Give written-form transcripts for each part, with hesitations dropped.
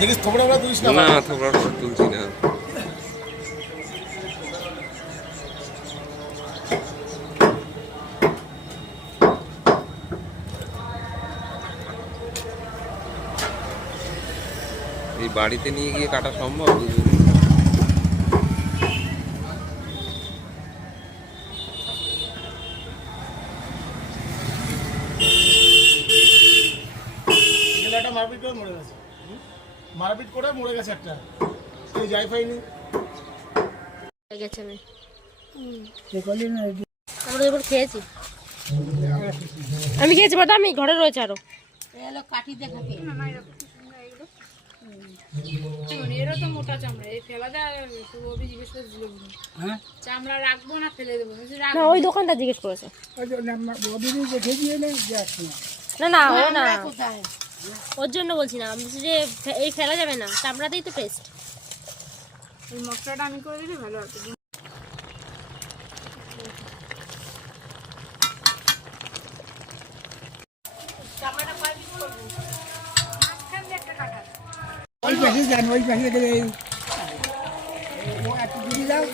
দেখিস থোবড়া ওরা তুলিস না। না থোবড়া তুলছি না। এই বাড়িতে নিয়ে গিয়ে কাটা সম্ভব? ছেলেটা মারপিট করে মরে গেছে। মারপিট করে মরে গেছে একটা, সেই যাই পাইনি। গেছে আমরা এবার খেয়েছি, আমি খেয়েছি বাট আমি ঘরে রয়েছে আরো কাঠি দেখাবে। এরও তো মোটা চামড়া, এই ফেলা দেয়। জিজ্ঞেস করছিল চামড়া রাখবো না ফেলে দেবো, না ওই দোকানটা জিজ্ঞেস করেছে। না না ও না, ওর জন্য বলছি না, আমি বলছি যে এই ফেলা যাবে না, চামড়াতেই তো টেস্ট। এই মশলাটা আমি করে দিলে ভালো হতো। ওই পাশে যান, ওই পাশে গেলে দিয়ে দাও।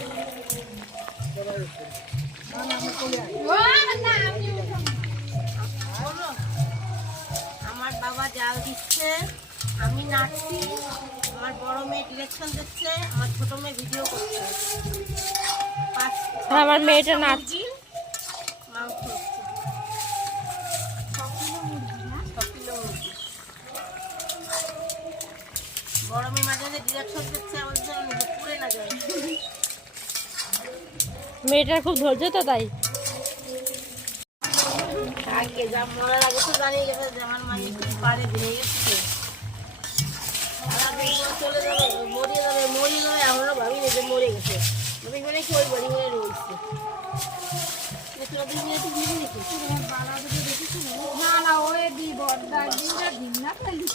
আমার বাবা জাল দিচ্ছে, আমি নাচছি, আমার বড় মেয়ে ডিরেকশন দিচ্ছে, আমার ছোট মেয়ে ভিডিও করছে। আমার মেয়েটা নাচছি, মাংস বড় মেয়ে মাঝে মাঝে ডিরেকশন দিচ্ছে, আমার জন্য পুড়ে না যায়। মেয়েটার খুব ধৈর্য তো তাই। আগে যা মরার আগে তো জানিয়ে গেছে যে আমার মা একটু পারে ভেঙে গেছে, চলে যাবে, মরিয়ে যাবে, মরিয়ে যাবে। আমরা ভাবিনি যে মরে গেছে, আমি মনে কি ওই বাড়ি মনে রয়েছে। না না ওই দি বড় দিন না খালি